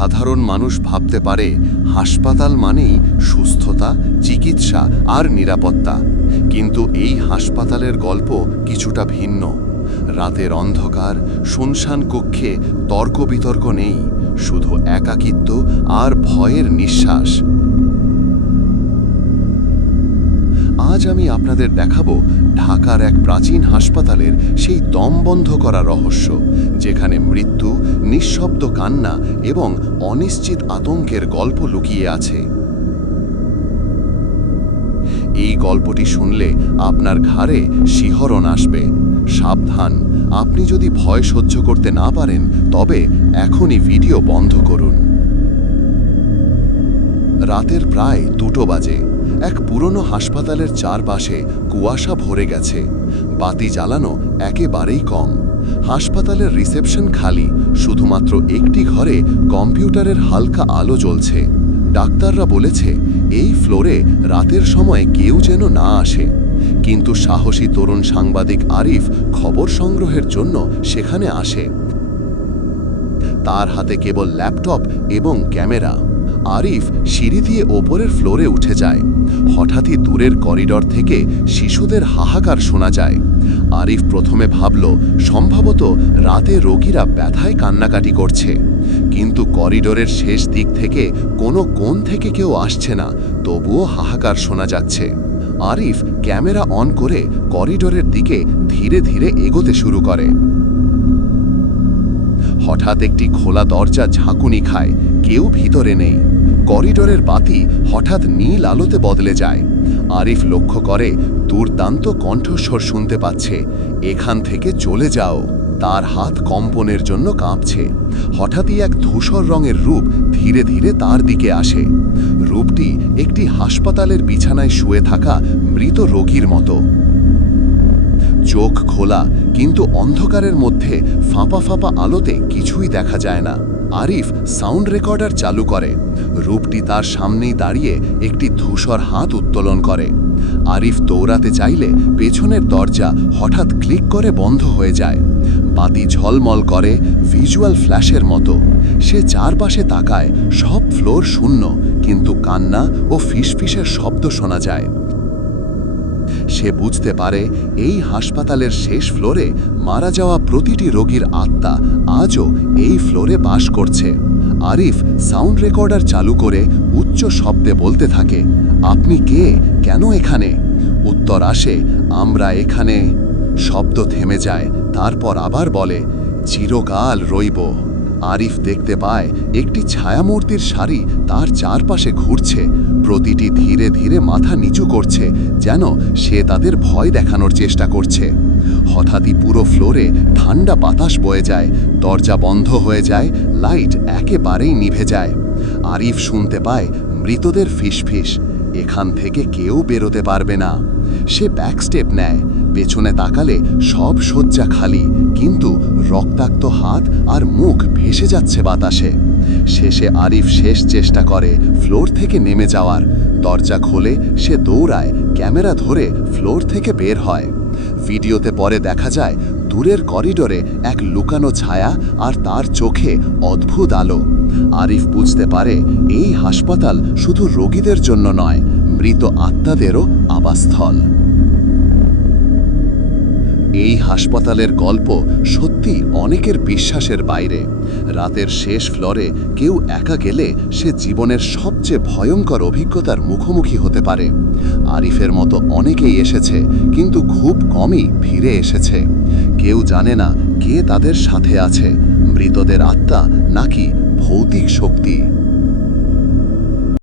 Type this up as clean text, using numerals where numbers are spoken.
সাধারণ মানুষ ভাবতে পারে হাসপাতাল মানেই সুস্থতা, চিকিৎসা আর নিরাপত্তা, কিন্তু এই হাসপাতালের গল্প কিছুটা ভিন্ন। রাতের অন্ধকার, শুনশান কক্ষে তর্ক বিতর্ক নেই, শুধু একাকিত্ব আর ভয়ের নিঃশ্বাস। আজ আমি আপনাদের দেখাবো ঢাকার এক প্রাচীন হাসপাতালের সেই দম বন্ধ করা রহস্য, যেখানে মৃত্যু, নিঃশব্দ কান্না এবং অনিশ্চিত আতঙ্কের গল্প লুকিয়ে আছে। এই গল্পটি শুনলে আপনার ঘাড়ে শিহরণ আসবে। সাবধান, আপনি যদি ভয় সহ্য করতে না পারেন তবে এখনই ভিডিও বন্ধ করুন। রাতের প্রায় 2টো বাজে। এক পুরনো হাসপাতালের চারপাশে কুয়াশা ভরে গেছে, বাতি জ্বালানো একেবারেই কম। হাসপাতালের রিসেপশন খালি, শুধুমাত্র একটি ঘরে কম্পিউটারের হালকা আলো জ্বলছে। ডাক্তাররা বলেছে এই ফ্লোরে রাতের সময় কেউ যেন না আসে, কিন্তু সাহসী তরুণ সাংবাদিক আরিফ খবর সংগ্রহের জন্য সেখানে আসে। তার হাতে কেবল ল্যাপটপ এবং ক্যামেরা। আরিফ সিঁড়ি দিয়ে ওপরের ফ্লোরে উঠে যায়। হঠাৎই দূরের করিডর থেকে শিশুদের হাহাকার শোনা যায়। আরিফ প্রথমে ভাবল সম্ভবত রাতে রোগীরা ব্যথায় কান্নাকাটি করছে, কিন্তু করিডরের শেষ দিক থেকে কোনো কোণ থেকে কেউ আসছে না, তবুও হাহাকার শোনা যাচ্ছে। আরিফ ক্যামেরা অন করে করিডরের দিকে ধীরে ধীরে এগোতে শুরু করে। হঠাৎ একটি খোলা দরজা ঝাঁকুনি খায়, কেউ ভিতরে নেই। করিডরের বাতি হঠাৎ নীল আলোতে বদলে যায়। আরিফ লক্ষ্য করে দুর্দান্ত কণ্ঠস্বর শুনতে পাচ্ছে, এখান থেকে চলে যাও। তার হাত কম্পনের জন্য কাঁপছে। হঠাৎই এক ধূসর রঙের রূপ ধীরে ধীরে তার দিকে আসে। রূপটি একটি হাসপাতালের বিছানায় শুয়ে থাকা মৃত রোগীর মতো। চোখ খোলা, কিন্তু অন্ধকারের মধ্যে ফাঁপা ফাঁপা আলোতে কিছুই দেখা যায় না। আরিফ সাউন্ড রেকর্ডার চালু করে। রূপটি তার সামনেই দাঁড়িয়ে একটি ধূসর হাত উত্তোলন করে। আরিফ দৌড়াতে চাইলে পেছনের দরজা হঠাৎ ক্লিক করে বন্ধ হয়ে যায়। বাতি ঝলমল করে ভিজুয়াল ফ্ল্যাশের মতো। সে চারপাশে তাকায়, সব ফ্লোর শূন্য, কিন্তু কান্না ও ফিসফিসের শব্দ শোনা যায়। সে বুঝতে পারে এই হাসপাতালের শেষ ফ্লোরে মারা যাওয়া প্রতিটি রোগীর আত্মা আজও এই ফ্লোরে বাস করছে। আরিফ সাউন্ড রেকর্ডার চালু করে উচ্চ শব্দে বলতে থাকে, আপনি কে, কেন এখানে? উত্তর আসে, আমরা এখানে। শব্দ থেমে যায়, তারপর আবার বলে, চিরকাল রইব। আরিফ দেখতে পায় একটি ছায়ামূর্তির সারি তার চারপাশে ঘুরছে, প্রতিটি ধীরে ধীরে মাথা নিচু করছে, যেন সে তাদের ভয় দেখানোর চেষ্টা করছে। হঠাৎই পুরো ফ্লোরে ঠান্ডা বাতাস বয়ে যায়, দরজা বন্ধ হয়ে যায়, লাইট একেবারেই নিভে যায়। আরিফ শুনতে পায় মৃতদের ফিসফিস, এখান থেকে কেউ বেরোতে পারবে না। সে ব্যাকস্টেপ নেয়। পেছনে তাকালে সব শয্যা খালি, কিন্তু রক্তাক্ত হাত আর মুখ ভেসে যাচ্ছে বাতাসে। শেষে আরিফ শেষ চেষ্টা করে ফ্লোর থেকে নেমে যাওয়ার। দরজা খোলে, সে দৌড়ায়, ক্যামেরা ধরে ফ্লোর থেকে বের হয়। ভিডিওতে পরে দেখা যায় দূরের করিডোরে এক লুকানো ছায়া আর তার চোখে অদ্ভুত আলো। আরিফ বুঝতে পারে এই হাসপাতাল শুধু রোগীদের জন্য নয়, মৃত আত্মাদেরও আবাসস্থল। এই হাসপাতালের গল্প সত্যি অনেকের বিশ্বাসের বাইরে। রাতের শেষ ফ্লোরে কেউ একা গেলে সে জীবনের সবচেয়ে ভয়ঙ্কর অভিজ্ঞতার মুখোমুখি হতে পারে। আরিফের মতো অনেকেই এসেছে, কিন্তু খুব কমই ফিরে এসেছে। কেউ জানে না কে তাদের সাথে আছে, মৃতদের আত্মা নাকি ভৌতিক শক্তি।